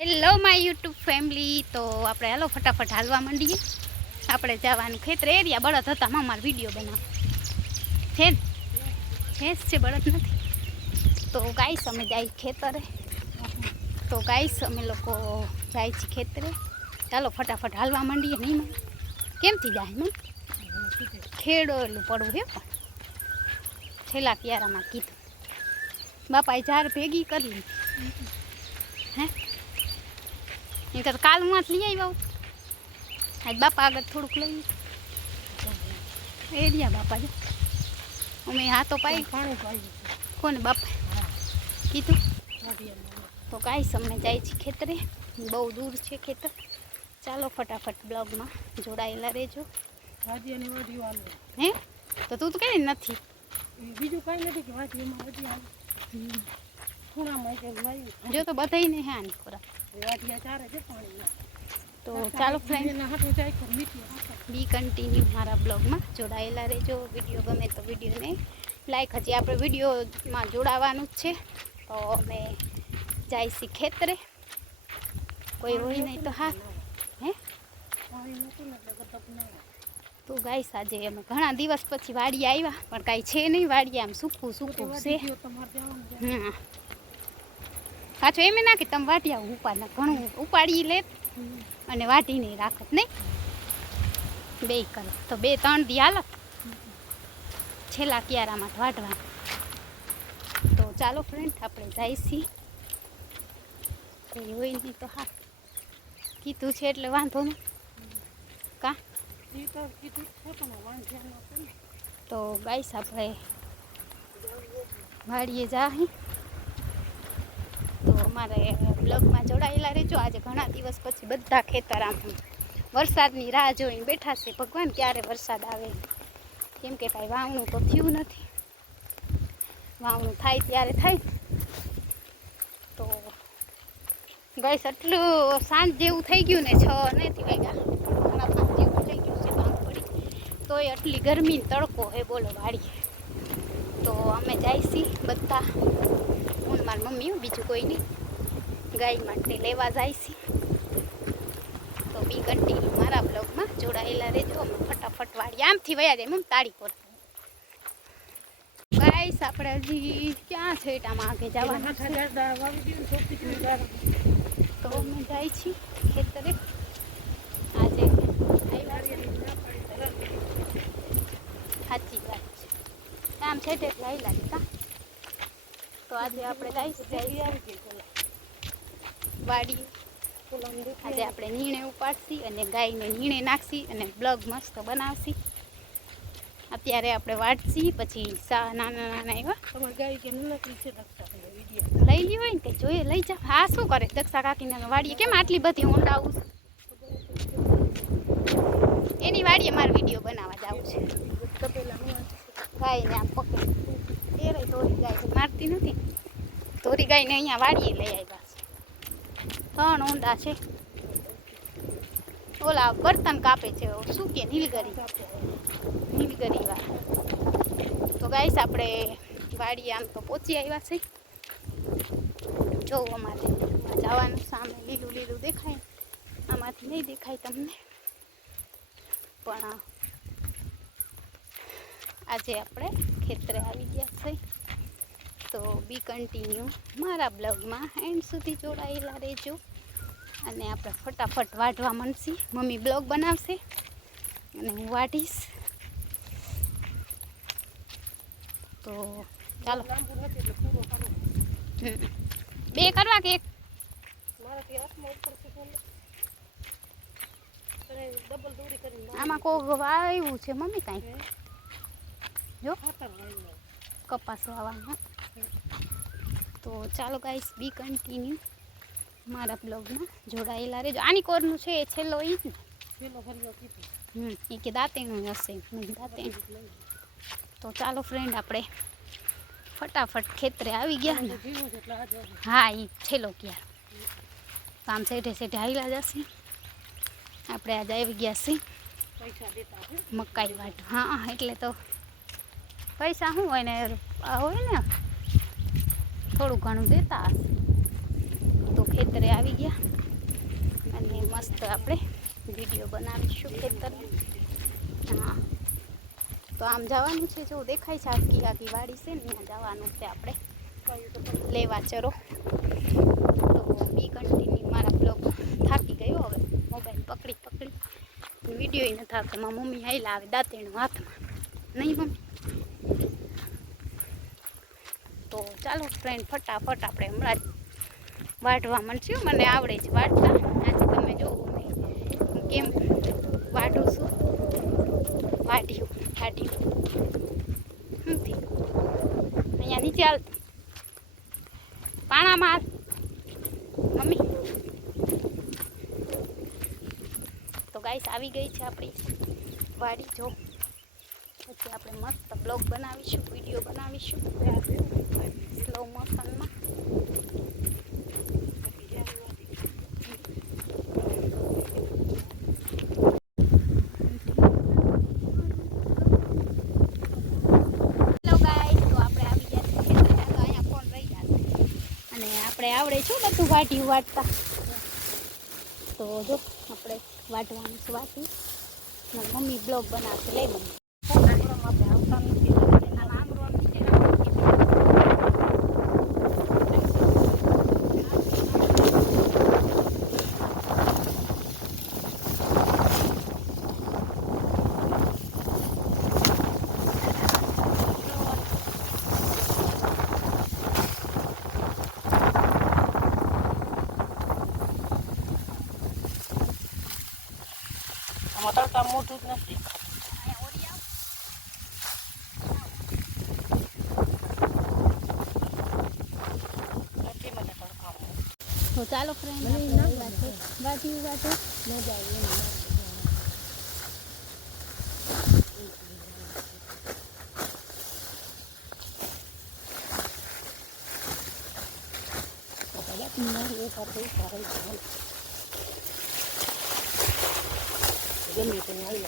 Hello my YouTube family. તો આપણે હાલો ફટાફટ હાલવા માંડીએ. આપણે જવાનું ખેતર એરિયા. બળદ હતા મારા વિડીયો બનાવ છે ને ભેંસ છે, બળદ નથી. તો ગાઈસ અમે જાય ખેતરે. તો ગાઈસ અમે લોકો જાય છે ખેતરે. ચાલો ફટાફટ હાલવા માંડીએ. નહીં મને કેમથી જાય મને ખેડો એટલું પડવું હે. પણ છેલ્લા ક્યારામાં કીધું બાપાએ ઝાર ભેગી કરી લીધી હે. એ તો કાલમાં જ લઈ આવ્યા આજ બાપા આગળ થોડુંક લઈ એરિયા બાપા જો અમે હાથો પાઈ કોને બાપા કીધું. તો કાંઈ સમય જાય છે ખેતરે. બહુ દૂર છે ખેતર. ચાલો ફટાફટ બ્લોગમાં જોડાયેલા રહેજો. હે તો તું તો કઈ નથી બીજું કઈ નથી કે વાડીમાં જો તો બધાને હે આની ખોરાક. તો ચાલો ફ્રેન્ડ બી કન્ટિન્યુ મારા બ્લોગમાં જોડાયેલા રહેજો. વિડીયો ગમે તો વિડીયોને લાઈક. હજી આપણે વિડીયોમાં જોડાવાનું જ છે. તો અમે જઈશી ખેતરે. કોઈ હોય નહીં તો હા હે. તો ગાઈસ આજે અમે ઘણા દિવસ પછી વાડીએ આવ્યા, પણ કાંઈ છે નહીં વાડીએ. આમ સૂકું સૂકું છે. હા પાછો એમ ના કે તમે વાટી આવો ઉપાડના ઘણું ઉપાડી લે અને વાટી નહીં રાખત નહીં બે કરો તો 2-3 દી હાલત છેલ્લા ક્યારામાં વાટવાનું. તો ચાલો ફ્રેન્ડ આપણે જઈશી. કોઈ હોય નહીં તો હા કીધું છે એટલે વાંધો નહીં કા. તો ગાઈસ આપણે વાડીએ જાહી. તો અમારે બ્લોગમાં જોડાયેલા રહેજો. આજે ઘણા દિવસ પછી બધા ખેતર આમ વરસાદની રાહ જોઈને બેઠા છે. ભગવાન ક્યારે વરસાદ આવે, કેમ કે કાંઈ વાવણું તો થયું નથી. વાવણું થાય ત્યારે થાય. તો ગાઈસ એટલું સાંજ જેવું થઈ ગયું ને 6 નથી વાગ્યા ઘણા સાંજ જેવું થઈ ગયું છે કામ પડી. તોય આટલી ગરમી તડકો હે બોલો વાડીએ. તો અમે જઈશી બધા હું મારી મમ્મી બીજું કોઈ નહીં ગાય માટે લેવા જઈશી. તો બી કન્ટિન્યુ મારા બ્લોગમાં જોડાયેલા રહેજો. અમે ફટાફટ વાળી આમથી વયા જાય મમ તાળી પર. ગાઈસ આપણે હજી ક્યાં છે એટામાં આગે જવાનું. તો અમે જાય છીએ ખેતરે. આજે સાચી વાત છે આમ છે એટલે આવી લાગે કા. તો આજે આપણે વાડી આજે આપણે નીણે ઉપાડશી અને ગાયને નીણે નાખશી અને બ્લોગ મસ્ત બનાવશી. અત્યારે આપણે વાટશી પછી નાના નાના એવા લઈ લી હોય ને કે જોઈએ લઈ જાવ. હા શું કરે દક્ષા કાકીને વાડીએ કેમ આટલી બધી ઊંડાવું એની વાડીએ મારે વિડીયો બનાવવા જવું છે. ગાયને આમ પકડી એ રહી ધોરી ગાય મારતી નથી. ધોરી ગાયને અહીંયા વાડીએ લઈ આવ્યા છે. 3 ઊંડા છે. ઓલા બર્તન કાપે છે શું કે નીલગરી વાળા. તો ગાઈસ આપણે વાડીએ આમ તો પહોંચી આવ્યા છે. જો અમારે જવાનું સામે લીલું લીલું દેખાય. આમાંથી નહીં દેખાય તમને, પણ આજે આપણે ખેતરે આવી ગયા છે. તો બી કન્ટિન્યુ મારા બ્લોગમાં એન્ડ સુધી જોડાયેલા રહેજો. અને આપણે ફટાફટ વાઢવા માંડશી. મમ્મી બ્લોગ બનાવશે અને હું વાઢીશ. તો ચાલો 2 કરવા કે 1 આમાં કોક વાવ્યું છે મમ્મી કાંઈ જો કપાસ વાવવાનું. તો ચાલો ગાઈસ બી કન્ટિન્યુ મારા બ્લોગમાં જોડાયેલા રહેજો. આની કોરનું છે એ છેલ્લો ઈ જ ને એ કે દાંતેનું હશે દાંતેનું. તો ચાલો ફ્રેન્ડ આપણે ફટાફટ ખેતરે આવી ગયા ને. હા એ છેલ્લો ક્યાર કામ સેઠે સેઠે હાઈલા જશે. આપણે આજે આવી ગયા છીએ મકાઈ વાટ. હા એટલે તો પૈસા શું હોય ને હોય ને થોડું ઘણું દેતા હશે. તો ખેતરે આવી ગયા. મસ્ત આપણે વિડીયો બનાવીશું ખેતરમાં. હા, તો આમ જવાનું છે, જો દેખાય છે આખી આખી વાડી છે ને, ત્યાં જવાનું છે આપણે લેવા ચરો. તો બી કન્ટિન્યુ મારા બ્લોગ થાકી ગયો હવે, મોબાઈલ પકડી પકડી વિડીયો નથી થતો. મારા મમ્મી હાઈલા આવે દાંતેણું હાથમાં, નહીં મમ્મી? તો ચાલો ફ્રેન્ડ, ફટાફટ આપણે હમણાં જ વાઢવા માંડશું. મને આવડે છે વાઢતા. આજે તમે જો હું કેમ વાઢું છું. વાઢ્યું નથી અહીંયા નીચે હાલ, પાણામાં હાલ મમ્મી. તો ગાઈસ આવી ગઈ છે આપણી વાડી. જો પછી આપણે મસ્ત બ્લોગ બનાવીશું, વિડીયો બનાવીશું સ્લો મોશનમાં. આપણે આવડે છો બધું વાઢ્યું વાટતા. તો જો આપણે વાટવાનું છે વાટી. મારી મમ્મી બ્લોગ બનાવશે. લે મમ્મી, આપણે આવતા નથી. તડકા મોટું જ નથી. તો ચાલો ફ્રેન્ડ, વાટી વાટો મજા આવી. ગમે તે આવી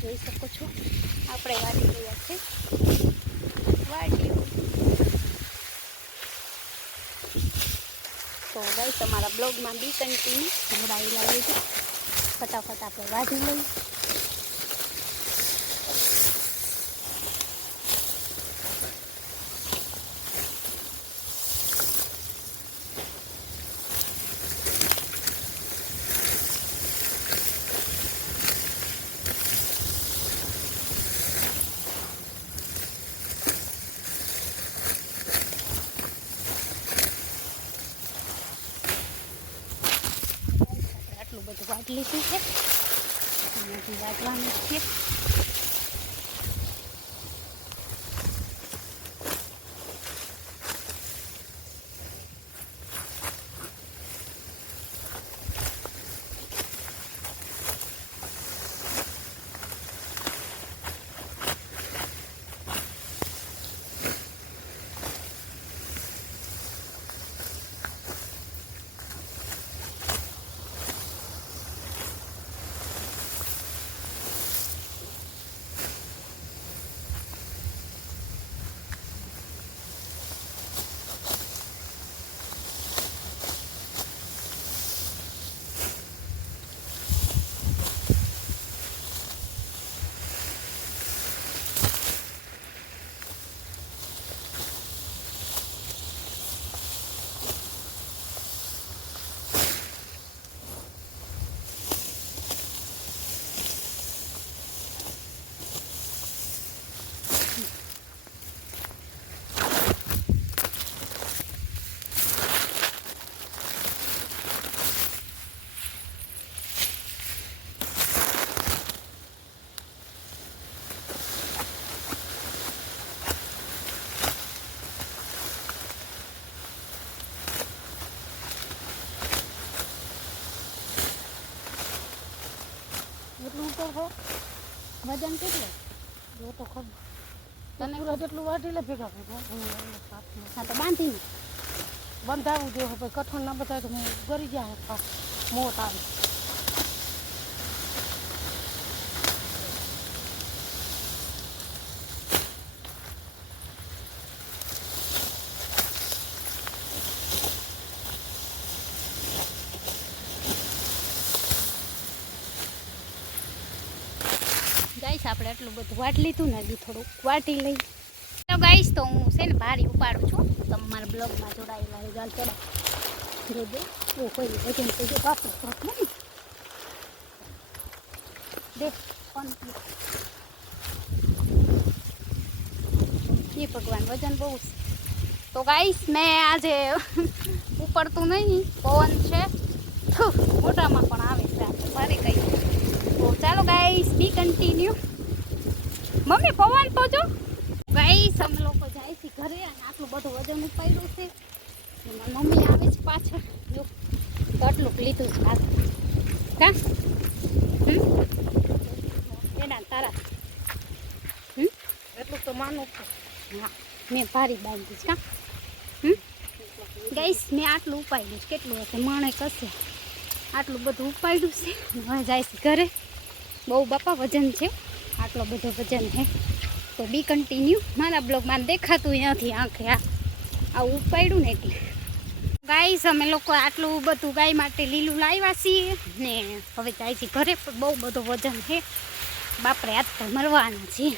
જોઈ શકો છો આપણે વાટી રહ્યા છે. વાટ્યું તો ગાઈસ તમારા બ્લોગમાં બી કન્ટિન્યુ જોડાયેલા રહેજો. ફટાફટ આપણે વાઢી લઈએ. બધું વાટ લીધું છે, એનાથી વાટવાનું છે. એટલું તો વજન કેટલું જો તો ખબર. તને પૂરા જેટલું વાટી લે ભેગા ભેગા હા તો બાંધીને બંધાવું જોઈએ ભાઈ કઠણ ના બધા તો ગરી જાય મોટ આવે ગાઈસ આપણે આટલું બધું વાટ લીધું ને હજી થોડુંક વાટી લઈ તો ગાઈસ તો હું છે ને ભારી ઉપાડું છું તમારા બ્લોગમાં જોડાયેલા રહી ગાલ ચડા જોજો ઓ કોઈ વજન તો જો પાછું પાછું ને દે કોણ એ ભગવાન વજન બહુ છે તો ગાઈસ મેં આજે ઉપડતું નહીં પવન છે મોટામાં પણ આવે છે આપણે મારે કઈ તો ચાલો ગાઈસ બી કન્ટિન્યુ મમ્મી પવન તો જો ગાઈસ અમે લોકો જાય છે ઘરે અને આટલું બધું વજન ઉપાડ્યું છે મમ્મી આવે છે પાછળ જો તો આટલું લીધું છે આ કા એના તારા એટલું તો માનું હા મેં ભારી બાંધી છે કા ગાઈસ મેં આટલું ઉપાડ્યું છે કેટલું હશે માણે કશે આટલું બધું ઉપાડ્યું છે હવે જાય છે ઘરે બહુ બાપા વજન છે આટલો બધો વજન છે તો બી કન્ટિન્યુ મારા બ્લોગમાં દેખાતું ત્યાંથી આંખે આવું ઉપાડ્યું ને એટલે ગાઈસ અમે લોકો આટલું બધું ગાય માટે લીલું લાવ્યા છીએ ને હવે જાય છે ઘરે પણ બહુ બધો વજન છે બાપરે આજ તો મરવાના છે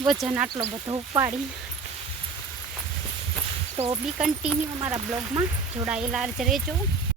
વજન આટલો બધો ઉપાડી તો બી કન્ટિન્યુ અમારા બ્લોગમાં જોડાયેલા જ રહેજો